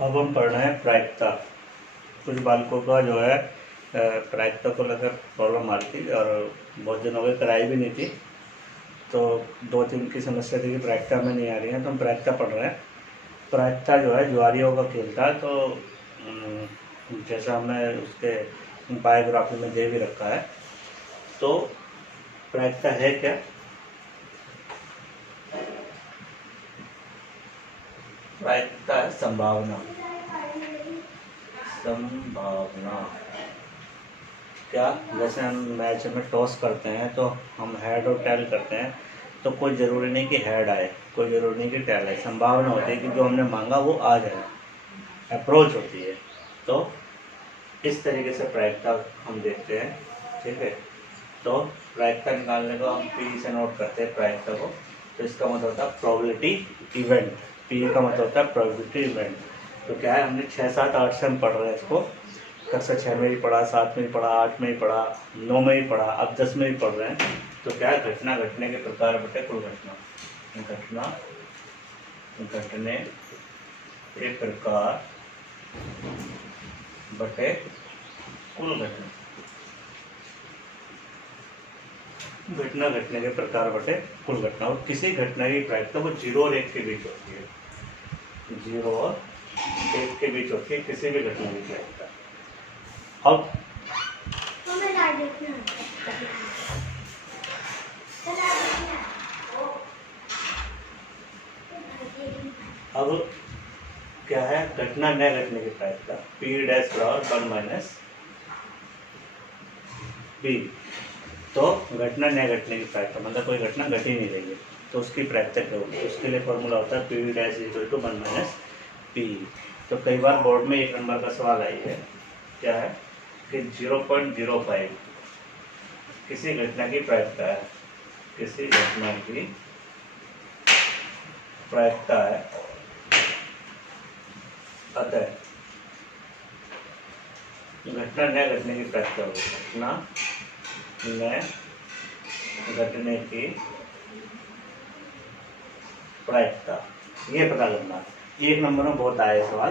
अब हम पढ़ रहे हैं प्रायिकता। कुछ बालकों का जो है प्रायिकता को लेकर प्रॉब्लम आ रही थी और बहुत दिन हो गए कराई भी नहीं थी, तो 2-3 की समस्या थी कि प्रायिकता में नहीं आ रही है, तो हम प्रायिकता पढ़ रहे हैं। प्रायिकता जो है जुआरियों का खेल था, तो जैसा हमने उसके बायोग्राफी में दे भी रखा है। तो प्रायिकता है क्या? प्रायिकता है संभावना। क्या, जैसे हम मैच में टॉस करते हैं तो हम हेड और टेल करते हैं, तो कोई ज़रूरी नहीं कि हेड आए, कोई ज़रूरी नहीं कि टेल आए। संभावना होती है कि जो हमने मांगा वो आ जाए, अप्रोच होती है। तो इस तरीके से प्रायिकता हम देखते हैं, ठीक है। तो प्रायिकता निकालने को हम पी से नोट करते हैं प्रायिकता को। तो इसका मतलब होता है प्रोबेबिलिटी इवेंट। पी का मतलब होता है प्रोबेबिलिटी इवेंट। तो क्या है, हमने 6, 7, 8 से हम पढ़ रहे हैं इसको। कक्षा 6 में भी पढ़ा, 7 में भी पढ़ा, 8 में भी पढ़ा, 9 में भी पढ़ा, अब 10 में भी पढ़ रहे हैं। तो क्या है, घटना घटने के प्रकार बटे कुल घटना। घटना घटने के प्रकार बटे कुल घटना। घटना घटने के प्रकार बटे कुल घटना। और किसी घटना की प्रायिकता वो 0 और 1 के बीच होती है। 0 और 1 के बीच होती है किसी भी घटना की प्रायिकता। अब क्या है, घटना न घटने की प्रायिकता पी डैश बराबर 1 माइनस बी। तो घटना न घटने की प्रायिकता मतलब कोई घटना घट ही नहीं रही है, तो उसकी प्रायिकता क्या होगी? उसके लिए फॉर्मूला होता है p dash equal to 1 minus p. तो कई बार बोर्ड में 1 नंबर का सवाल आई है, क्या है कि 0.05 किसी घटना की प्रायिकता है। किसी घटना की प्रायिकता है, अतः घटना न घटने की प्रायिकता होगी। घटना न घटने की प्रायिकता, ये पता करना। 1 नंबर में बहुत आया सवाल।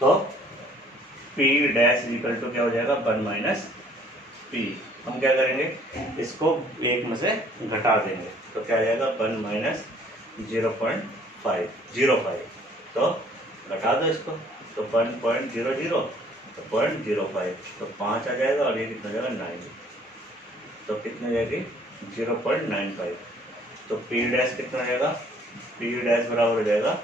तो P डैश इक्वल टू क्या हो जाएगा, 1 माइनस P। हम क्या करेंगे, इसको 1 में से घटा देंगे, तो क्या आ जाएगा 1 माइनस 0.5। तो घटा दो इसको, तो 1.00 तो 0.05, तो 5 आ जाएगा और ये कितना जाएगा 9, तो कितने जाएगी 0.95। तो P डैश कितना जाएगा, P डैश बराबर हो जाएगा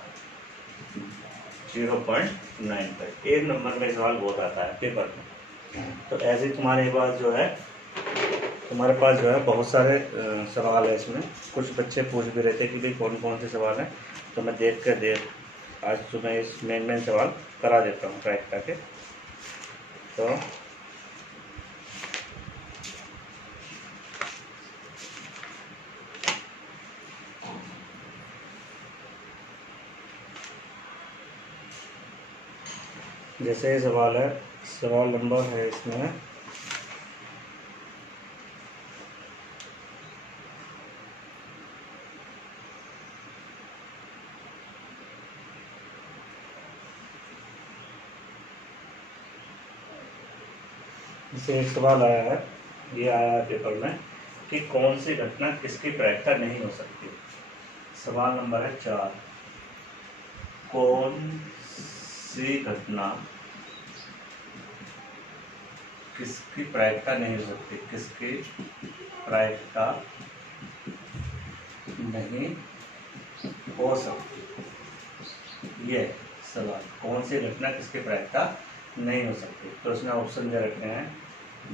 0.95। 1 नंबर में सवाल बहुत आता है पेपर में। तो ऐसे तुम्हारे पास जो है बहुत सारे सवाल है इसमें। कुछ बच्चे पूछ भी रहे थे कि भाई कौन कौन से सवाल हैं, तो मैं आज तुम्हें इस मेन सवाल करा देता हूँ प्रायिकता के। तो जैसे ये सवाल है, सवाल नंबर है इसमें जैसे एक सवाल आया है, ये आया है पेपर में कि कौन सी घटना किसकी प्रायिकता नहीं हो सकती। सवाल नंबर है 4, कौन सी घटना किसकी प्रायिकता नहीं हो सकती, किसकी प्रायिकता नहीं हो सकती। ये सवाल, कौन सी घटना किसकी प्रायिकता नहीं हो सकती। तो इसमें ऑप्शन दे रखे हैं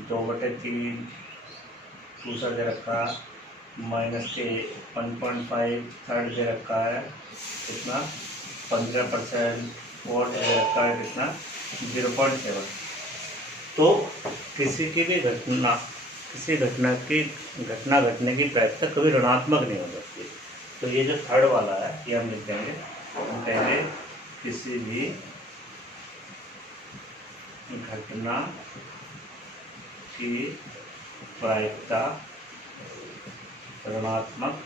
2/3, दूसरा दे रखा -1.5, थर्ड दे रखा है कितना 15%, फोर्थ दे रखा है कितना 0.7। तो किसी घटना घटने की प्रायिकता कभी ऋणात्मक नहीं हो सकती। तो ये जो थर्ड वाला है ये हम लिख देंगे, हम कहेंगे किसी भी घटना की प्रायिकता ऋणात्मक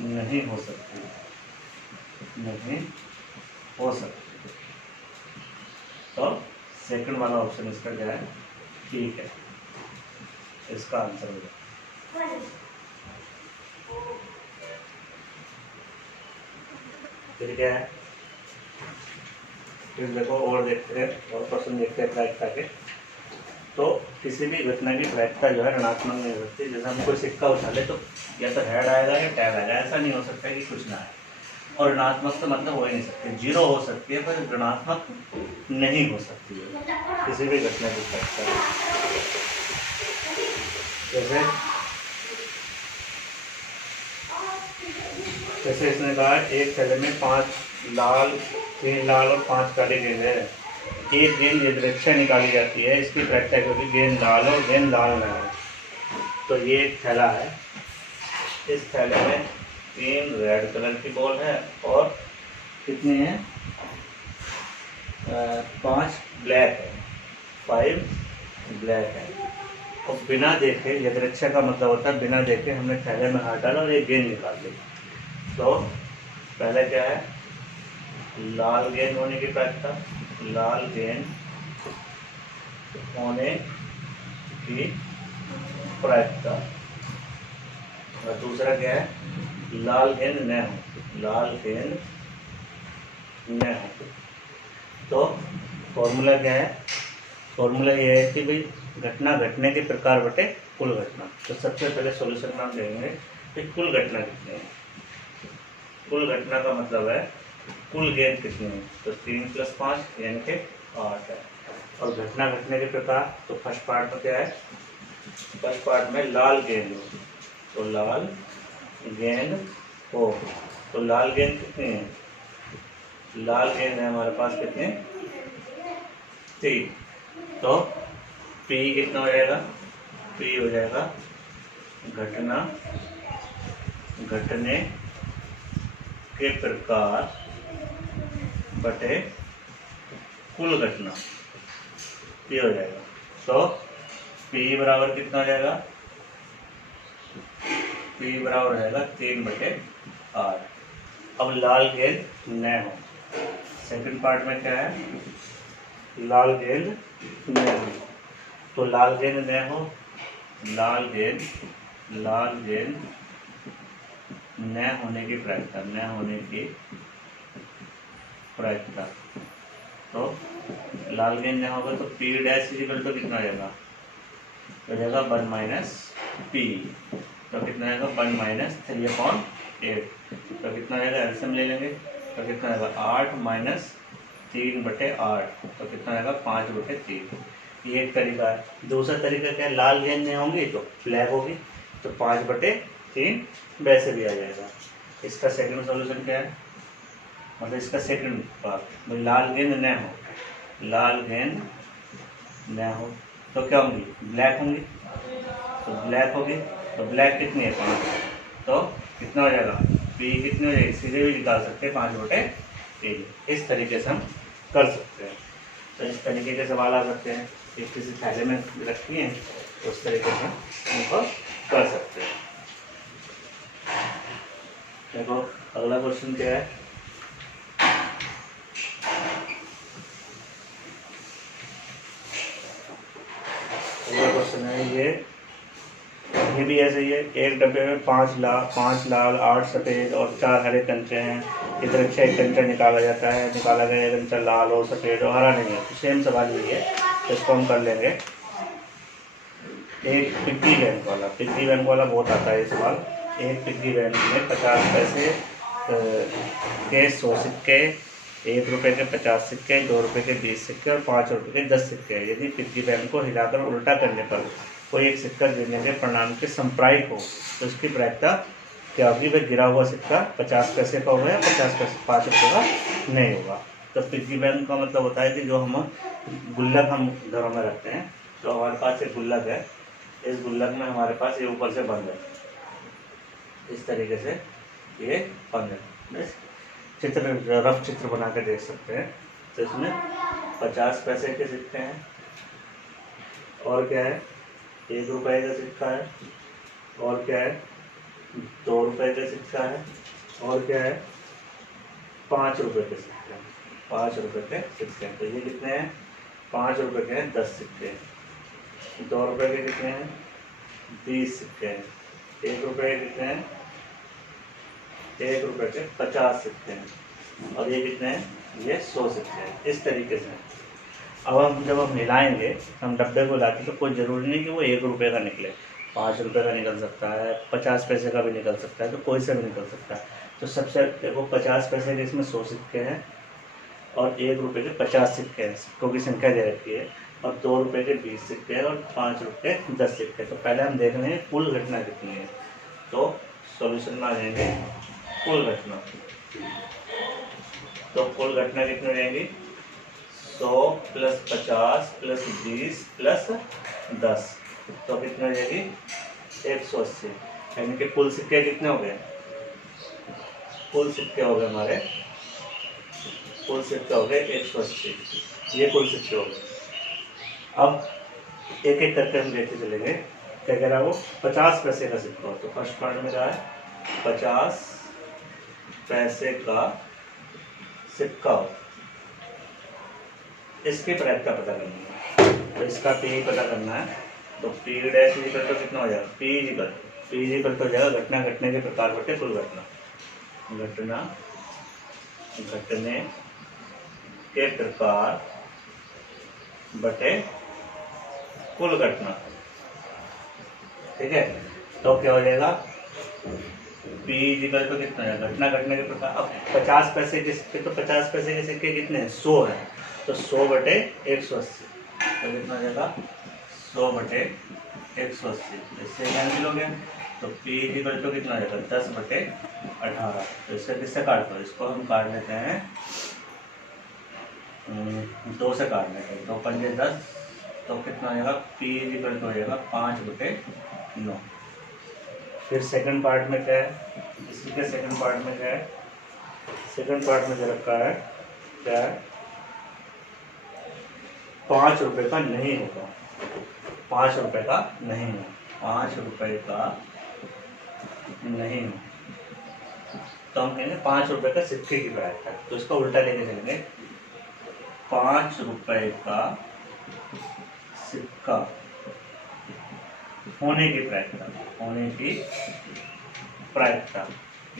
नहीं हो सकती, नहीं हो सकती है। तो सेकंड वाला ऑप्शन इसका क्या है, ठीक है, इसका आंसर हो जाए। फिर क्या है, फिर देखो और देखते हैं, और क्वेश्चन देखते हैं प्रायिकता के। तो किसी भी घटना की प्रायिकता जो है ऋणात्मक नहीं हो सकती। जैसे हम कोई सिक्का उछाले तो या तो हेड आएगा या टैल आएगा, ऐसा नहीं हो सकता कि कुछ ना आए। और ऋणात्मक तो मतलब हो ही नहीं सकती, जीरो हो सकती है पर ऋणात्मक नहीं हो सकती है किसी भी घटना की प्रायिकता। जैसे इसने कहा एक थैले में 3 लाल और 5 काली गेंद है। एक गेंद यदृच्छा निकाली जाती है, इसकी प्रायिकता क्योंकि गेंद लाल और गेंद लाल नहीं है। तो ये एक थैला है, इस थैले में 3 रेड कलर की बॉल है और कितनी है, 5 ब्लैक है, 5 ब्लैक है। और बिना देखे, यदृच्छा का मतलब होता है बिना देखे हमने थैले में हाथ डाला और एक गेंद निकाल ली। तो पहले क्या है, लाल गेंद होने की प्रायिकता, लाल गेंद होने की प्रायिकता। और दूसरा क्या है, लाल गेंद न हो, लाल गेंद न हो। तो फॉर्मूला क्या है, फॉर्मूला ये है कि भाई घटना घटने के प्रकार बटे कुल घटना। तो सबसे पहले सॉल्यूशन में हम देंगे कि कुल घटना कितनी है। कुल घटना का मतलब है कुल गेंद कितनी है, तो 3 + 5 यानी कि 8 है। और घटना घटने के प्रकार, तो फर्स्ट पार्ट में क्या है, फर्स्ट पार्ट में लाल गेंद हो, तो लाल गेंद हो, तो लाल गेंद कितनी है, लाल गेंद है हमारे पास कितने, 3। तो P कितना हो जाएगा, P हो जाएगा घटना घटने के प्रकार बटे कुल घटना, ये हो जाएगा। तो P बराबर कितना हो जाएगा, P बराबर हो जाएगा 3/8। अब लाल गेंद न हो, सेकंड पार्ट में क्या है, लाल गेंद न हो, तो लाल गेंद न हो, लाल गेंद न होने की प्रायिकता, न होने की प्रायिकता। तो लाल गेंद न होगा तो P डैश इक्वल टू कितना हो जाएगा, हो जाएगा 1 - P। तो कितना आएगा 1 - 3/8। तो कितना आएगा, एल्सियम ले लेंगे तो कितना आएगा 8 - 3/8। तो कितना आएगा 5/3। ये एक तरीका है। दूसरा तरीका क्या है, लाल गेंद नहीं होंगी तो ब्लैक होगी, तो 5/3 वैसे भी आ जाएगा। इसका सेकंड सॉल्यूशन क्या है, मतलब इसका सेकंड पार्ट, लाल गेंद न हो, लाल गेंद न हो तो क्या होंगी, ब्लैक होंगी, तो ब्लैक होगी, तो ब्लैक कितनी है 5। तो कितना हो जाएगा, P कितनी हो जाएगी, सीधे भी निकाल सकते हैं 5/3। इस तरीके से हम कर सकते हैं। तो इस तरीके के सवाल आ सकते हैं, एक किसी थैले में रखी हैं उस तरीके से उनको कर सकते हैं। देखो अगला क्वेश्चन क्या है, अगला क्वेश्चन है ये भी ऐसे ही है। एक डब्बे में 5 लाल 8 सफ़ेद और 4 हरे कंचे हैं। इधर अच्छा एक कंचा निकाला जाता है, निकाला गया कंचा लाल और सफ़ेद और हरा नहीं है। तो सेम सवाल यही है, तो इसको हम कर लेंगे। एक पिग्गी बैंक वाला बहुत आता है ये सवाल। एक पिग्गी बैंक में 50 पैसे के 100 सिक्के, 1 रुपये के 50 सिक्के, 2 रुपये के 20 सिक्के और 5 रुपये के 10 सिक्के हैं। यदि पिग्गी बैंक को हिलाकर उल्टा करने पर कोई एक सिक्का गिरने के परिणाम के संप्रायिक हो तो उसकी प्रायिकता क्या होगी, वह गिरा हुआ सिक्का 50 पैसे का होगा या 5 रुपये का नहीं होगा। तो पिग्गी बैंक का मतलब होता है कि जो हम गुल्लक हम घरों में रखते हैं, तो हमारे पास एक गुल्लक है, इस गुल्लक में हमारे पास ये ऊपर से बंद है, इस तरीके से ये बंद है। रफ चित्र बना के देख सकते हैं। तो इसमें 50 पैसे के सिक्के हैं, और क्या है 1 रुपये का सिक्का है, और क्या है 2 रुपये का सिक्का है, और क्या है 5 रुपये का सिक्का है। 5 रुपए के सिक्के। तो ये कितने हैं? 5 रुपए के हैं 10 सिक्के। 2 रुपए के कितने हैं? 20 सिक्के हैं। 1 रुपए के कितने हैं? 1 रुपए के 50 सिक्के हैं। और ये कितने हैं? ये 100 सिक्के हैं। इस तरीके से अब हम जब हम मिलाएंगे, हम डब्बे को लाके, तो कोई ज़रूरी नहीं कि वो 1 रुपये का निकले, 5 रुपये का निकल सकता है, 50 पैसे का भी निकल सकता है, तो कोई सा भी निकल सकता है। तो सबसे देखो 50 पैसे के इसमें 100 सिक्के हैं और 1 रुपये के 50 सिक्के हैं, सिक्कों की संख्या दे रखी है, और 2 रुपये के 20 सिक्के हैं और 5 रुपये के 10 सिक्के। तो पहले हम देख रहे हैं कुल घटना कितनी है। तो सॉल्यूशन में आ जाएंगे कुल घटना। तो कुल घटना कितनी हो जाएगी? 100 प्लस 50 प्लस 20 प्लस 10, तो कितनी हो जाएगी? 180। यानी कि कुल सिक्के कितने हो गए? कुल सिक्के हो गए हमारे, कुल सिक्के हो गए 180। ये कुल सिक्के हो गए। अब एक एक करके हम देखते चलेंगे। क्या कह रहा है वो? 50 पैसे का सिक्का। तो फर्स्ट पार्ट में क्या है? 50 पैसे का सिक्का, इसकी प्रायिकता पता करनी है। तो इसका पी पता करना है। तो पी डैश इक्वल टू कितना हो जाएगा? पी इक्वल टू हो जाएगा घटना घटने के प्रकार बटे कुल घटना। घटना घटने के प्रकार बटे कुल घटना। ठीक है, तो क्या हो जाएगा? पी इक्वल टू कितना है? घटना घटने के प्रकार। अब 50 पैसे के सिक्के, तो 50 पैसे के सिक्के कितने हैं? 100 है। तो 100 बटे 180, तो कितना हो जाएगा? 100 बटे 180। इससे कैंसिल हो गया। तो पी इक्वल टू कितना हो जाएगा? 10 बटे 18। तो इससे किससे काट दो? इसको हम काट लेते हैं 2 से काट लेते हैं। 2 पंजे 10, तो कितना हो जाएगा? पी इक्वल टू हो जाएगा 5 बटे 9। फिर सेकंड पार्ट में क्या है? इसी के सेकंड पार्ट में क्या है? सेकंड पार्ट में जो रखा है क्या है? 5 रुपये का नहीं होगा। 5 रुपये का नहीं है। 5 रुपये का नहीं है, तो हम कहेंगे 5 रुपये का सिक्के की प्रायिकता। तो इसका उल्टा लेके चलेंगे। 5 रुपये का सिक्का होने की प्रायिकता, होने की प्रायिकता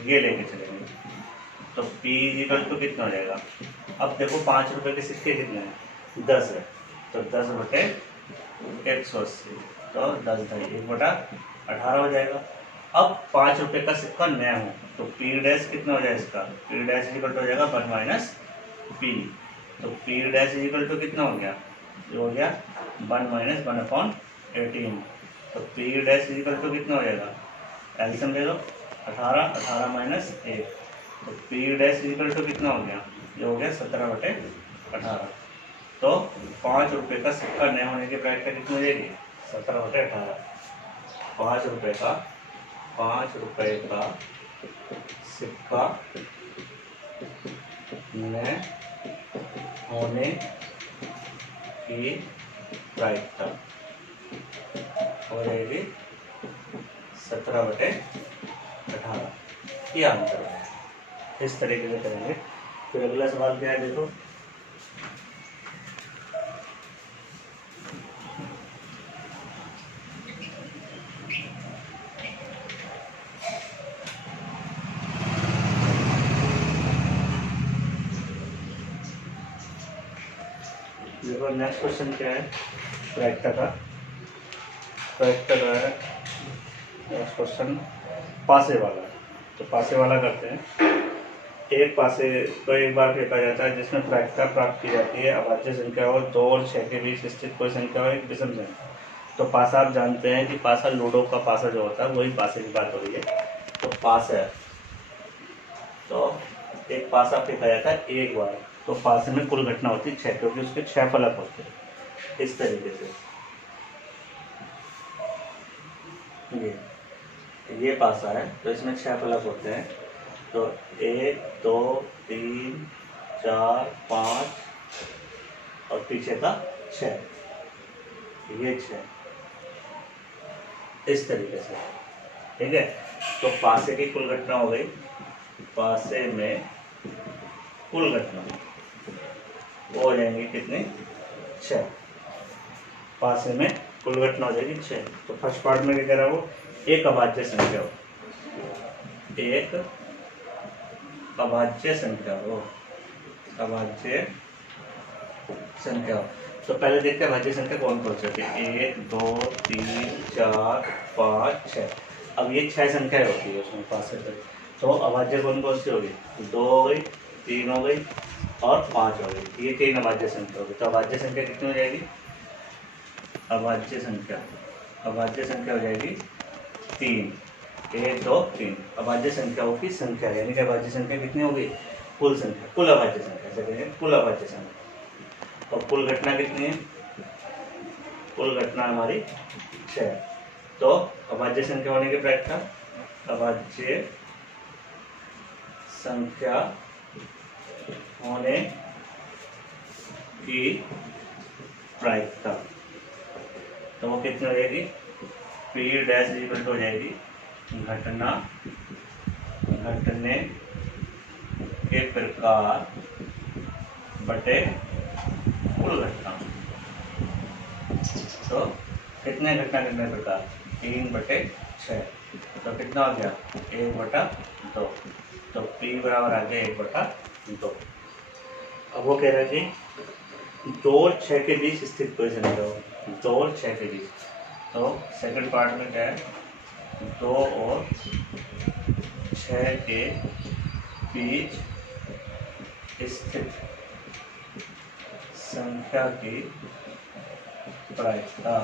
ये लेके चलेंगे। तो P इक्वल टू कितना हो जाएगा? अब देखो 5 रुपये के सिक्के कितने हैं? 10 है। तो 10 बटे 180, तो 10 1 बटा 18 हो जाएगा। अब 5 रुपये का सिक्का नया हो, तो P डैश कितना हो जाएगा इसका? P डैश इक्वल टू हो जाएगा 1 माइनस P। तो P डैश इक्वल टू कितना हो गया? जो हो गया 1 माइनस 1/18। तो P डैश इक्वल टू कितना हो जाएगा? एल्सियम ले लो, 18, 18 माइनस 1। तो P डैश इक्वल टू कितना हो गया? जो हो गया 17 बटे 18। तो 5 रुपये का सिक्का नया होने की प्रायिकता कितनी हो जाएगी? 17 बटे 18। 5 रुपये का सिक्का नए होने की प्रायिकता हो जाएगी 17 बटे 18। ये आंसर है। इस तरीके से करेंगे। फिर अगला सवाल क्या है? देखो, देखो नेक्स्ट क्वेश्चन क्या है? प्रायिकता का है नेक्स्ट क्वेश्चन पासे वाला है। तो पासे वाला करते हैं। एक पासे को एक बार फेंका जाता है जिसमें प्रायिकता प्राप्त की जाती है अभाज्य संख्या हो 2 और 6 के बीच स्थित कोई संख्या हो एक विषम संख्या। तो पासा आप जानते हैं कि पासा लूडो का पासा जो होता है वही पासे की बात हो रही है। तो पास है, तो एक पासा फेंका जाता है एक बार, तो पासे में कुल घटना होती है 6, क्योंकि उसके 6 फलक होते हैं। इस तरीके से ये पासा है, तो इसमें 6 फलक होते हैं। तो 1 2 3 4 5 और पीछे का 6, ये 6 इस तरीके से। ठीक है, तो पासे की कुल घटना हो गई। पासे में कुल घटना वो हो जाएंगे कितने, 6। पासे में कुल घटना हो जाएगी 6। तो फर्स्ट पार्ट में क्या कह रहा है वो, एक अभाज्य संख्या हो, एक अभाज्य संख्या हो, अभाज्य संख्या हो। तो पहले देखते हैं अभाज्य संख्या कौन कौन सी होती है, 1 2 3 4 5 6। अब ये 6 संख्याएं होती है उसमें 5 से तक। तो अभाज्य कौन कौन सी होगी, 2 हो गई, 3 हो गई और 5 हो गई, ये 3 अभाज्य संख्या होगी। तो अभाज्य संख्या कितनी हो जाएगी, अभाज्य संख्या हो जाएगी 3, 1 2 3। अभाज्य संख्याओं की संख्या यानी कि अभाज्य संख्या कितनी होगी, कुल संख्या, कुल अभाज्य संख्या से कहेंगे कुल अभाज्य संख्या। और कुल घटना कितनी है, कुल घटना हमारी 6। तो अभाज्य संख्या होने की प्रायिकता, अभाज्य संख्या होने की प्रायिकता तो वो कितनी हो जाएगी, पी डैश इक्वल टू हो जाएगी घटना घटने के प्रकार बटे कुल घटना। तो कितने घटना कितने प्रकार, 3/6। तो कितना हो गया, 1/2। तो P बराबर आ गया 1/2। अब वो कह रहा है कि 2 और 6 के बीच स्थित कोई संख्या हो, 2 और 6 के बीच। तो सेकंड पार्ट में क्या है, 2 और 6 के बीच स्थित संख्या की प्रायिकता।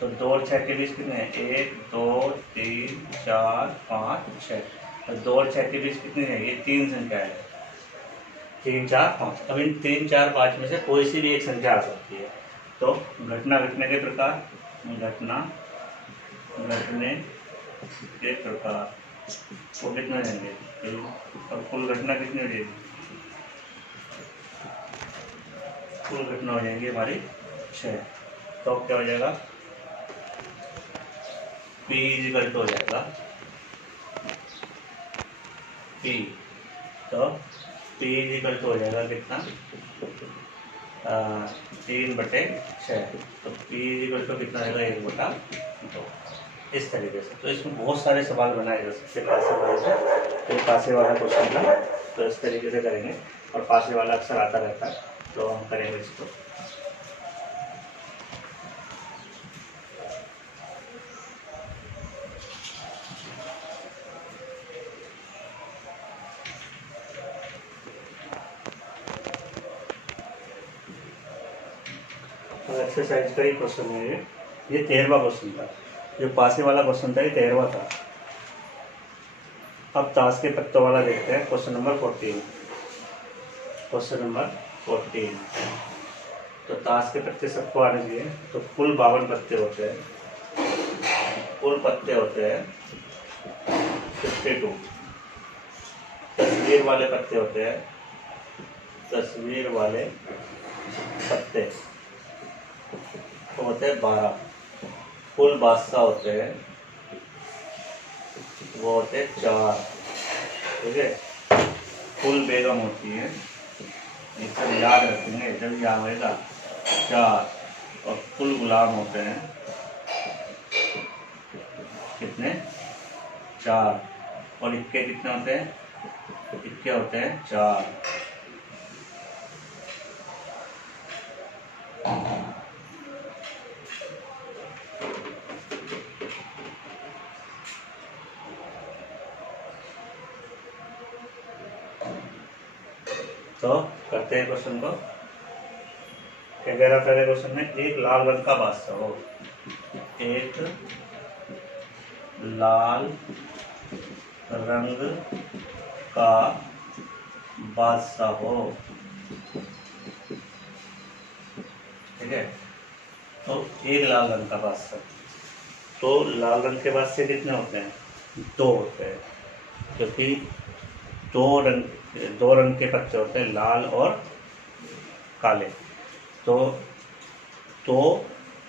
तो 2 और 6 के बीच कितने हैं, 1 2 3 4 5 6। तो 2 और 6 के बीच कितनी है, ये 3 संख्या है, 3 4 5। अब इन 3 4 5 में से कोई सी भी एक संख्या आ सकती है। तो घटना घटने के प्रकार, घटना घटने के प्रकार वो कितना देंगे, और कुल घटना कितनी हो जाएगी, कुल घटना हो जाएंगी हमारी 6। तो क्या हो जाएगा, P इक्वल टू हो जाएगा P। तो P इक्वल टू हो जाएगा कितना, 3/6। तो P इक्वल टू कितना रहेगा, 1/2। इस तरीके से। तो इसमें बहुत सारे सवाल बनाए जा सकते हैं पासे वाले से। तो पासे वाला क्वेश्चन था, तो इस तरीके से करेंगे। और पासे वाला अक्सर आता रहता है, तो हम करेंगे इसको। एक्सरसाइज का ही क्वेश्चन है ये 13वां क्वेश्चन था। जो पासे वाला क्वेश्चन था ये 13वां था। अब ताश के पत्तों वाला देखते हैं, क्वेश्चन नंबर 14। Question number 14। तो ताश के पत्ते सबको आने चाहिए। तो कुल 52 पत्ते होते हैं, कुल पत्ते होते हैं 52। तस्वीर वाले पत्ते होते हैं, तस्वीर वाले पत्ते तो होते हैं 12। कुल बादशाह होते हैं, वो होते हैं 4। ठीक है। कुल बेगम होती है, ये सब याद रखेंगे जब याद होगा, 4। और कुल गुलाम होते हैं कितने, 4। और इक्के कितने होते हैं, इक्के होते हैं 4। तो करते हैं क्वेश्चन को। क्या कह रहा पहले क्वेश्चन में, एक लाल रंग का बादशाह हो, एक लाल रंग का बादशाह हो। ठीक है। तो एक लाल रंग का बादशाह, तो लाल रंग के बादशाह कितने होते हैं, 2 होते हैं, क्योंकि दो रंग के पत्ते होते हैं, लाल और काले। तो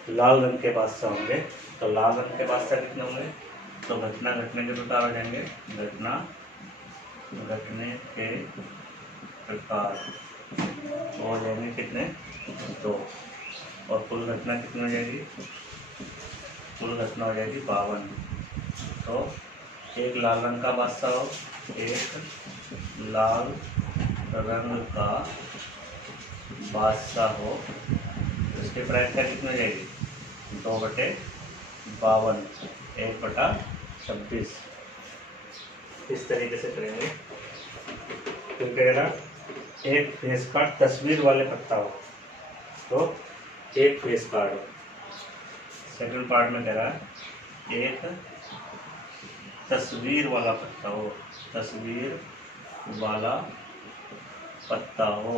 लाल रंग के बादशाह होंगे। तो लाल रंग के बादशाह कितने होंगे, तो घटना घटने के प्रकार हो जाएंगे, घटना घटने के प्रकार वो हो जाएंगे कितने, 2। और कुल घटना कितनी हो जाएगी, कुल घटना हो जाएगी 52। तो एक लाल रंग का बादशाह हो, एक लाल रंग का बादशाह हो, उसकी प्राइस क्या कितनी हो जाएगी, 2/52, 1/26। इस तरीके से करेंगे। फिर कहेगा एक फेस कार्ड तस्वीर वाले पत्ता हो, तो एक फेस कार्ड हो। सेकंड पार्ट में कह रहा है एक तस्वीर वाला पत्ता हो, तस्वीर वाला पत्ता हो।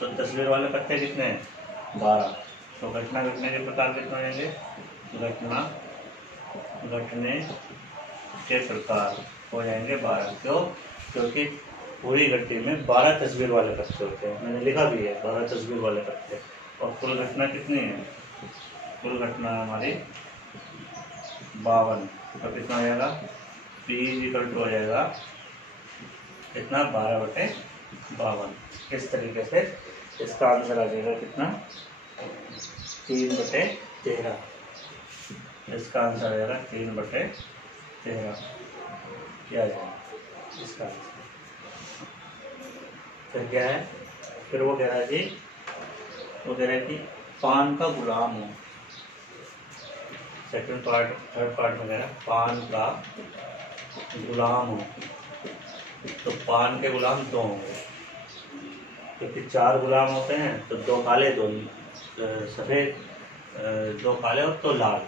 तो तस्वीर वाले पत्ते कितने हैं, 12। तो घटना घटने के प्रकार कितने हो जाएंगे, घटना घटने के प्रकार हो जाएंगे 12। क्यों, क्योंकि पूरी गड्डी में 12 तस्वीर वाले पत्ते होते हैं, मैंने लिखा भी है 12 तस्वीर वाले पत्ते। और कुल घटना कितनी है, कुल घटना हमारी 52। तो कितना हो जाएगा, P हो जाएगा कितना, 12/52। इस तरीके से इसका आंसर आ जाएगा कितना, 3/13। इसका आंसर आ जाएगा 3/13। क्या आ जाएगा इसका आंसर। फिर क्या है, फिर वो कह रहा है जी, वो कह रहा है कि पान का गुलाम हो। सेकंड पार्ट, थर्ड पार्ट में कह रहा है पान का गुलाम हो। तो पान के गुलाम 2 होंगे, क्योंकि 4 गुलाम होते हैं, तो 2 काले 2 सफ़ेद, 2 काले और 2 लाल।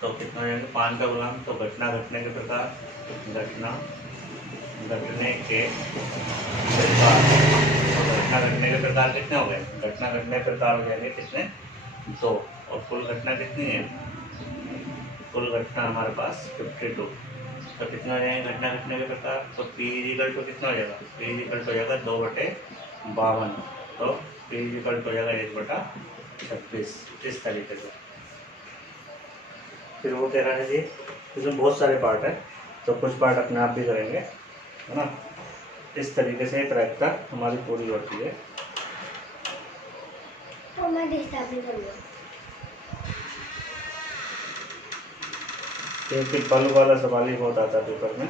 तो कितना हो जाएंगे पान का गुलाम। तो घटना घटने के प्रकार, घटना घटने के प्रकार, तो घटना घटने के प्रकार कितने हो गए, घटना घटने के प्रकार हो जाएंगे कितने, 2। और कुल घटना कितनी है, कुल घटना हमारे पास 52। तो कितना हो जाएंगे घटना घटने के प्रकार। तो P कितना हो जाएगा, P हो जाएगा 2/52। तो P हो जाएगा 1/26। इस तरीके से। फिर वो कह रहा है जी, इसमें बहुत सारे पार्ट है, तो कुछ पार्ट अपने आप भी करेंगे, है ना। इस तरीके से एक रैक्टा हमारी पूरी होती है। तो मैं डिस्टर्ब भी करूँगा। क्योंकि बल्ब वाला सवाल ही बहुत आता है पेपर में।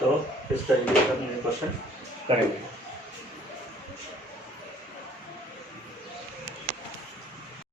तो इस तरीके से हम क्वेश्चन करेंगे।